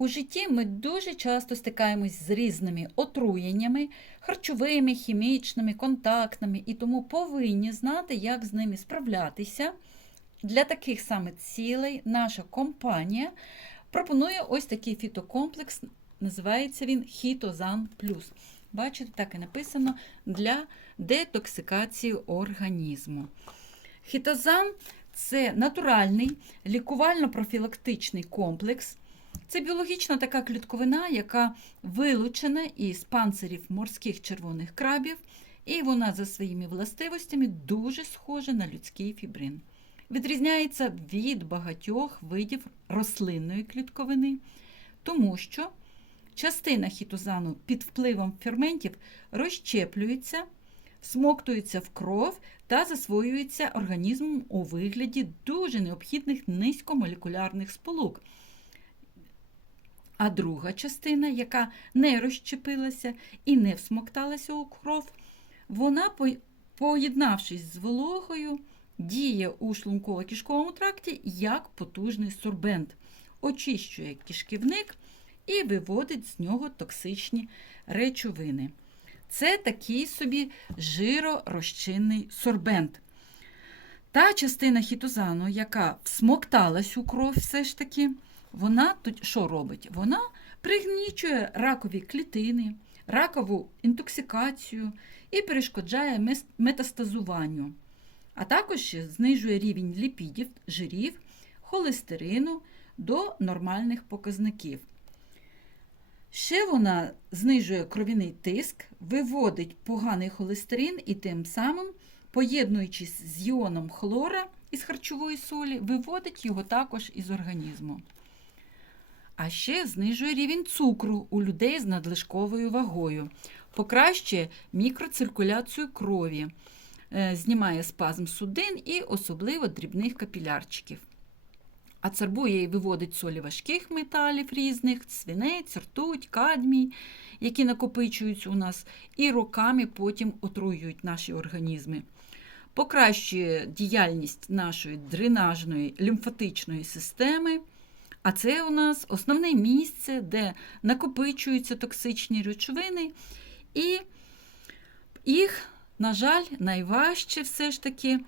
У житті ми дуже часто стикаємось з різними отруєннями, харчовими, хімічними, контактними, і тому повинні знати, як з ними справлятися. Для таких саме цілей наша компанія пропонує ось такий фітокомплекс. Називається він Хітозан Плюс. Бачите, так і написано для детоксикації організму. Хітозан це натуральний лікувально-профілактичний комплекс. Це біологічна така клітковина, яка вилучена із панцирів морських червоних крабів, і вона за своїми властивостями дуже схожа на людський фібрин. Відрізняється від багатьох видів рослинної клітковини, тому що частина хітозану під впливом ферментів розщеплюється, всмоктується в кров та засвоюється організмом у вигляді дуже необхідних низькомолекулярних сполук. А друга частина, яка не розщепилася і не всмокталася у кров, вона, поєднавшись з вологою, діє у шлунково-кишковому тракті як потужний сорбент, очищує кишківник і виводить з нього токсичні речовини. Це такий собі жиророзчинний сорбент. Та частина хітозану, яка всмокталась у кров, все ж таки, вона тут що робить? Вона пригнічує ракові клітини, ракову інтоксикацію і перешкоджає метастазуванню, а також знижує рівень ліпідів, жирів, холестерину до нормальних показників. Ще вона знижує кров'яний тиск, виводить поганий холестерин і тим самим, поєднуючись з іоном хлора із харчової солі, виводить його також із організму. А ще знижує рівень цукру у людей з надлишковою вагою, покращує мікроциркуляцію крові, е, знімає спазм судин і особливо дрібних капілярчиків. Ацербує і виводить солі важких металів різних, свинець, ртуть, кадмій, які накопичуються у нас, і роками потім отруюють наші організми. Покращує діяльність нашої дренажної лімфатичної системи. А це у нас основне місце, де накопичуються токсичні речовини, і їх, на жаль, найважче все ж таки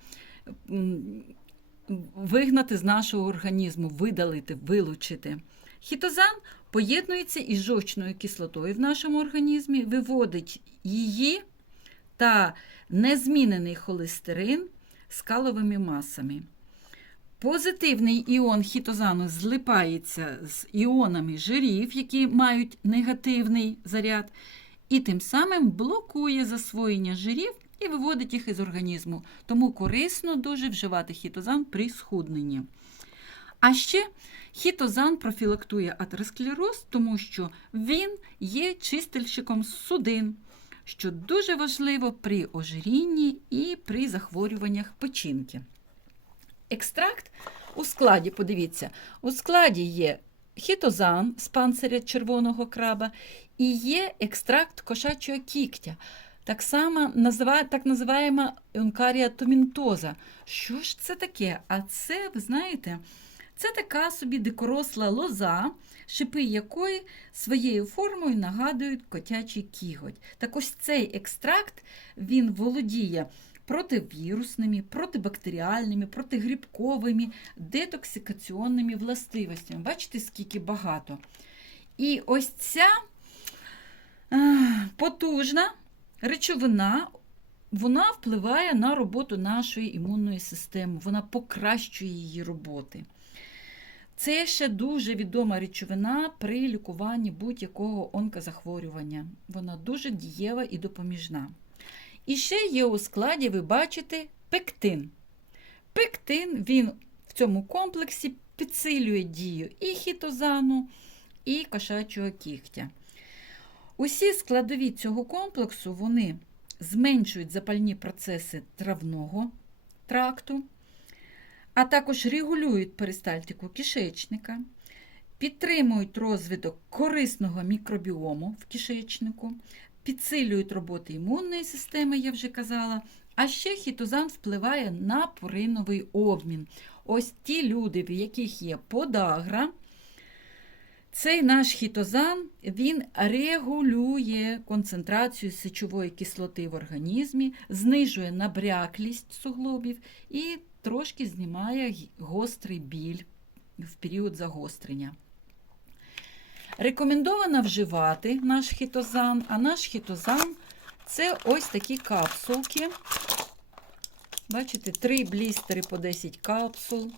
вигнати з нашого організму, видалити, вилучити. Хітозан поєднується із жовчною кислотою в нашому організмі, виводить її та незмінений холестерин з каловими масами. Позитивний іон хітозану злипається з іонами жирів, які мають негативний заряд, і тим самим блокує засвоєння жирів і виводить їх із організму. Тому корисно дуже вживати хітозан при схудненні. А ще хітозан профілактує атеросклероз, тому що він є чистильщиком судин, що дуже важливо при ожирінні і при захворюваннях печінки. Екстракт у складі, подивіться, у складі є хітозан з панциря червоного краба і є екстракт кошачого кіктя. Так само так називаємо онкарія томінтоза. Що ж це таке? А це, ви знаєте, це така собі дикоросла лоза, шипи якої своєю формою нагадують котячий кіготь. Так ось цей екстракт він володіє противірусними, протибактеріальними, протигрибковими, детоксикаційними властивостями. Бачите, скільки багато. І ось ця потужна речовина. Вона впливає на роботу нашої імунної системи, вона покращує її роботи. Це ще дуже відома речовина при лікуванні будь-якого онкозахворювання. Вона дуже дієва і допоміжна. І ще є у складі, ви бачите, пектин. Пектин він в цьому комплексі підсилює дію і хітозану, і кошачого кігтя. Усі складові цього комплексу вони зменшують запальні процеси травного тракту, а також регулюють перистальтику кишечника, підтримують розвиток корисного мікробіому в кишечнику, підсилюють роботу імунної системи, я вже казала. А ще хітозан впливає на пуриновий обмін. Ось ті люди, в яких є подагра, Цей наш хітозан він регулює концентрацію сечової кислоти в організмі, знижує набряклість суглобів і трошки знімає гострий біль в період загострення. Рекомендовано вживати наш хітозан, а наш хітозан це ось такі капсулки. Бачите, три блістери по 10 капсул,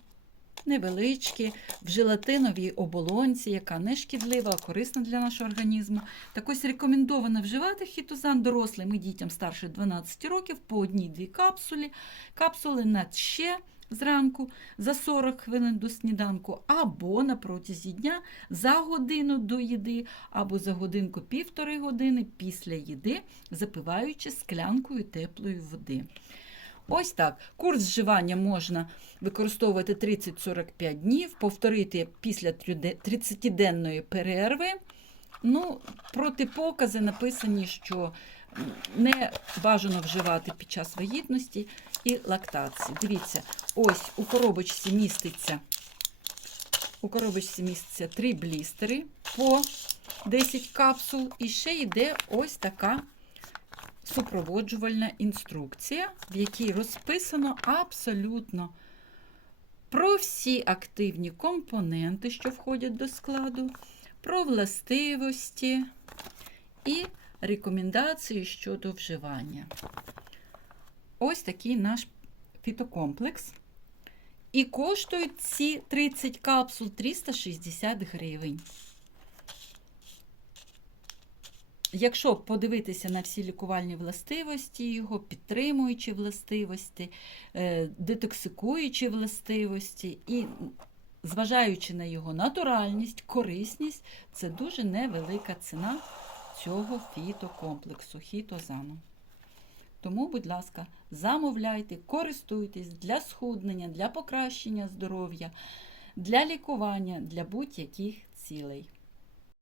невеличкі, в желатиновій оболонці, яка не шкідлива, а корисна для нашого організму. Так ось рекомендовано вживати хітозан дорослим і дітям старше 12 років по одній-дві капсулі, капсули на ще зранку за 40 хвилин до сніданку, або на протязі дня за годину до їди, або за годинку півтори години після їди, запиваючи склянкою теплої води. Ось так. Курс вживання можна використовувати 30-45 днів, повторити після 30-денної перерви. Ну, протипокази написані, що не бажано вживати під час вагітності і лактації. Дивіться, ось у коробочці міститься у коробочці міститься 3 блістери по 10 капсул, і ще йде ось така супроводжувальна інструкція, в якій розписано абсолютно про всі активні компоненти, що входять до складу, про властивості і рекомендації щодо вживання. Ось такий наш фітокомплекс. І коштують ці 30 капсул 360 гривень. Якщо подивитися на всі лікувальні властивості, його підтримуючі властивості, е, детоксикуючі властивості і зважаючи на його натуральність, корисність, це дуже невелика ціна цього фітокомплексу, хітозану. Тому, будь ласка, замовляйте, користуйтесь для схуднення, для покращення здоров'я, для лікування, для будь-яких цілей.